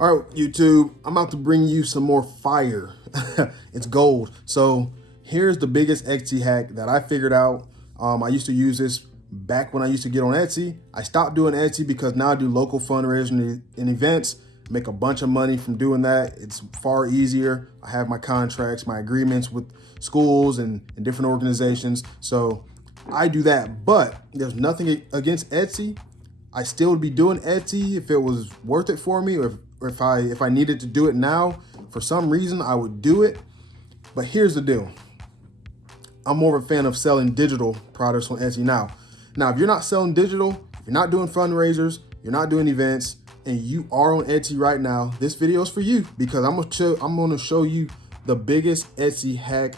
All right, YouTube, I'm about to bring you some more fire. It's gold. So here's the biggest Etsy hack that I figured out. I used to use this back when I used to get on Etsy. I stopped doing Etsy because now I do local fundraising and events, make a bunch of money from doing that. It's far easier. I have my contracts, my agreements with schools and different organizations. So I do that, but there's nothing against Etsy. I still would be doing Etsy if it was worth it for me, or if I needed to do it now for some reason, I would do it. But here's the deal. I'm more of a fan of selling digital products on Etsy now. Now, if you're not selling digital, if you're not doing fundraisers, you're not doing events, and you are on Etsy right now, this video is for you because I'm gonna show you the biggest Etsy hack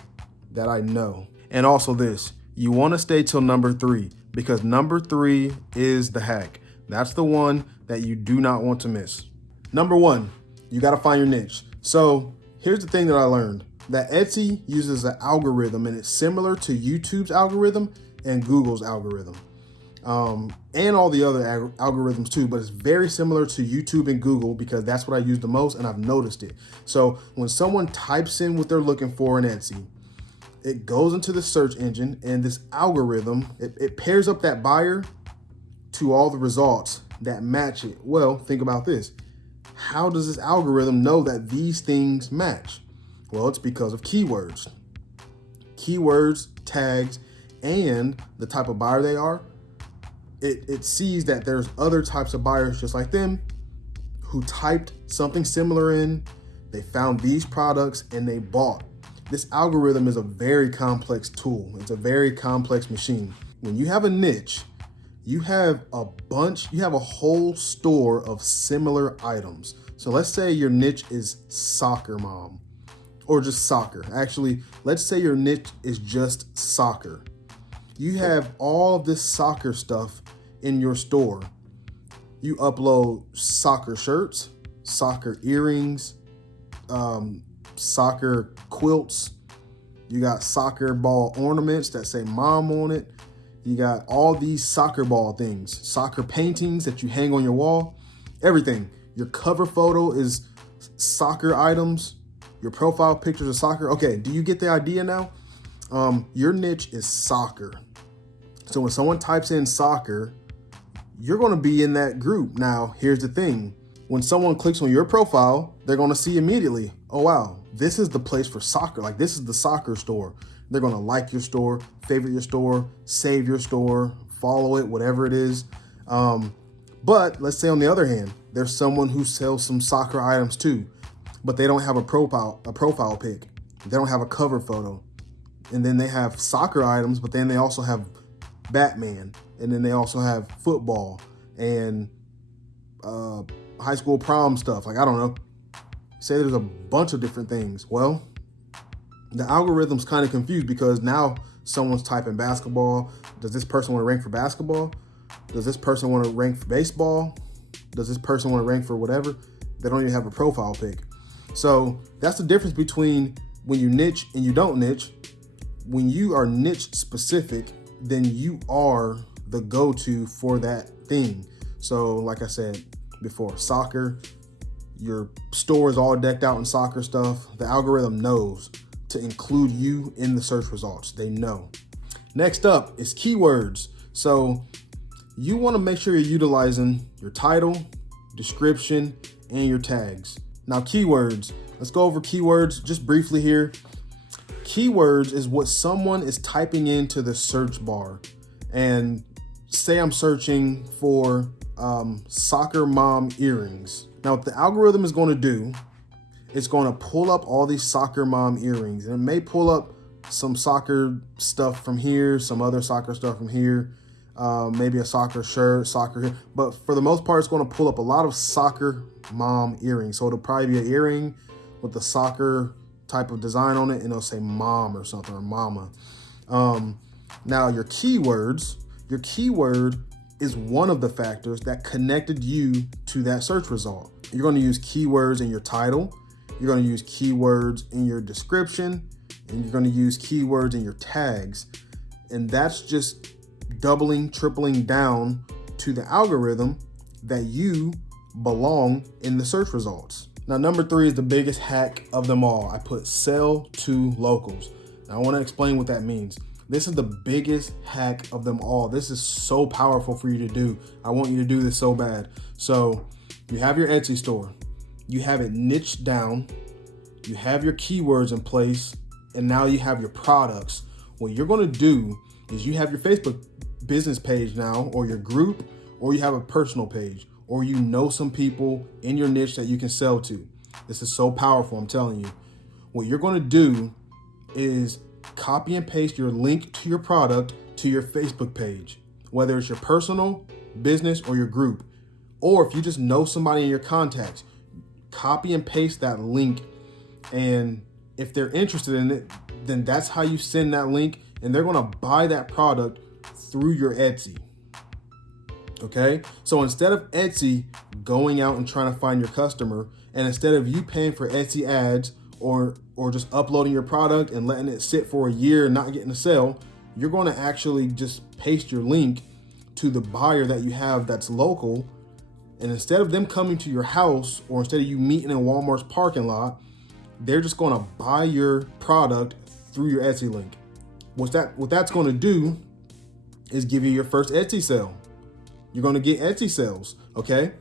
that I know. And also this, you wanna stay till number 3 because number 3 is the hack. That's the one that you do not want to miss. Number 1, you gotta find your niche. So here's the thing that I learned, that Etsy uses an algorithm and it's similar to YouTube's algorithm and Google's algorithm. And all the other algorithms too, but it's very similar to YouTube and Google because that's what I use the most and I've noticed it. So when someone types in what they're looking for in Etsy, it goes into the search engine and this algorithm, it pairs up that buyer to all the results that match it. Well, think about this. How does this algorithm know that these things match? Well, it's because of keywords. Keywords, tags, and the type of buyer they are. It sees that there's other types of buyers just like them who typed something similar in, they found these products and they bought. This algorithm is a very complex tool. It's a very complex machine. When you have a niche, you have a whole store of similar items. So let's say your niche is soccer mom or just soccer. Actually, let's say your niche is just soccer. You have all of this soccer stuff in your store. You upload soccer shirts, soccer earrings, soccer quilts. You got soccer ball ornaments that say mom on it. You got all these soccer ball things, soccer paintings that you hang on your wall, everything. Your cover photo is soccer items. Your profile pictures are soccer. Okay, do you get the idea now? Your niche is soccer. So when someone types in soccer, you're gonna be in that group. Now, here's the thing. When someone clicks on your profile, they're gonna see immediately, oh wow, this is the place for soccer. Like this is the soccer store. They're gonna like your store, favorite your store, save your store, follow it, whatever it is. But let's say on the other hand, there's someone who sells some soccer items too, but they don't have a profile pic. They don't have a cover photo. And then they have soccer items, but then they also have Batman, and then they also have football and high school prom stuff. Like, I don't know. Say there's a bunch of different things. Well, the algorithm's kind of confused because now someone's typing basketball. Does this person want to rank for basketball? Does this person want to rank for baseball? Does this person want to rank for whatever? They don't even have a profile pic. So that's the difference between when you niche and you don't niche. When you are niche specific, then you are the go-to for that thing. So like I said before, soccer, your store is all decked out in soccer stuff. The algorithm knows to include you in the search results. They know. Next up is keywords. So you want to make sure you're utilizing your title, description, and your tags. Now keywords, let's go over keywords just briefly here. Keywords is what someone is typing into the search bar. And say I'm searching for soccer mom earrings. Now what the algorithm is going to do, it's going to pull up all these soccer mom earrings. And it may pull up some soccer stuff from here, some other soccer stuff from here, maybe a soccer shirt, soccer here. But for the most part, it's going to pull up a lot of soccer mom earrings. So it'll probably be an earring with the soccer type of design on it, and it'll say mom or something, or mama. Now your keyword is one of the factors that connected you to that search result. You're going to use keywords in your title, you're going to use keywords in your description, and you're going to use keywords in your tags. And that's just doubling, tripling down to the algorithm that you belong in the search results. Now, number 3 is the biggest hack of them all. I put sell to locals. Now, I want to explain what that means. This is the biggest hack of them all. This is so powerful for you to do. I want you to do this so bad. So you have your Etsy store. You have it niched down. You have your keywords in place. And now you have your products. What you're going to do is you have your Facebook business page now, or your group, or you have a personal page, or you know some people in your niche that you can sell to. This is so powerful, I'm telling you. What you're going to do is copy and paste your link to your product to your Facebook page, whether it's your personal, business, or your group. Or if you just know somebody in your contacts, copy and paste that link. And if they're interested in it, then that's how you send that link, and they're going to buy that product through your Etsy. Okay, so instead of Etsy going out and trying to find your customer, and instead of you paying for Etsy ads or just uploading your product and letting it sit for a year and not getting a sale, you're going to actually just paste your link to the buyer that you have that's local. And instead of them coming to your house, or instead of you meeting in Walmart's parking lot, they're just going to buy your product through your Etsy link. What that's going to do is give you your first Etsy sale. You're going to get Etsy sales, okay?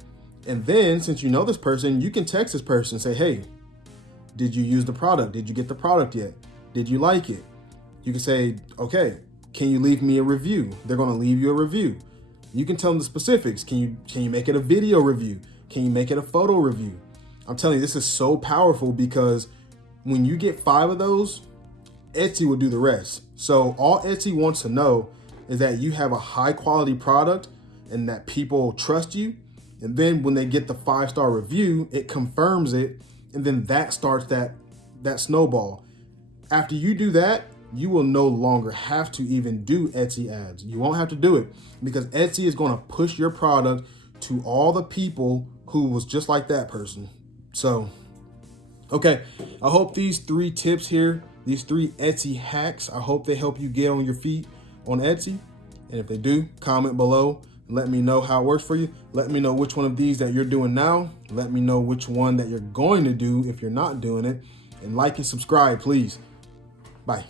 And then, since you know this person, you can text this person and say, hey, did you use the product? Did you get the product yet? Did you like it? You can say, okay, can you leave me a review? They're going to leave you a review. You can tell them the specifics. Can you make it a video review? Can you make it a photo review? I'm telling you, this is so powerful, because when you get 5 of those, Etsy will do the rest. So all Etsy wants to know is that you have a high quality product and that people trust you. And then when they get the 5-star review, it confirms it. And then that starts that snowball. After you do that, you will no longer have to even do Etsy ads. You won't have to do it, because Etsy is going to push your product to all the people who was just like that person. So, okay, I hope these 3 tips here, these 3 Etsy hacks, I hope they help you get on your feet on Etsy. And if they do, comment below. Let me know how it works for you. Let me know which one of these that you're doing now. Let me know which one that you're going to do if you're not doing it. And like and subscribe, please. Bye.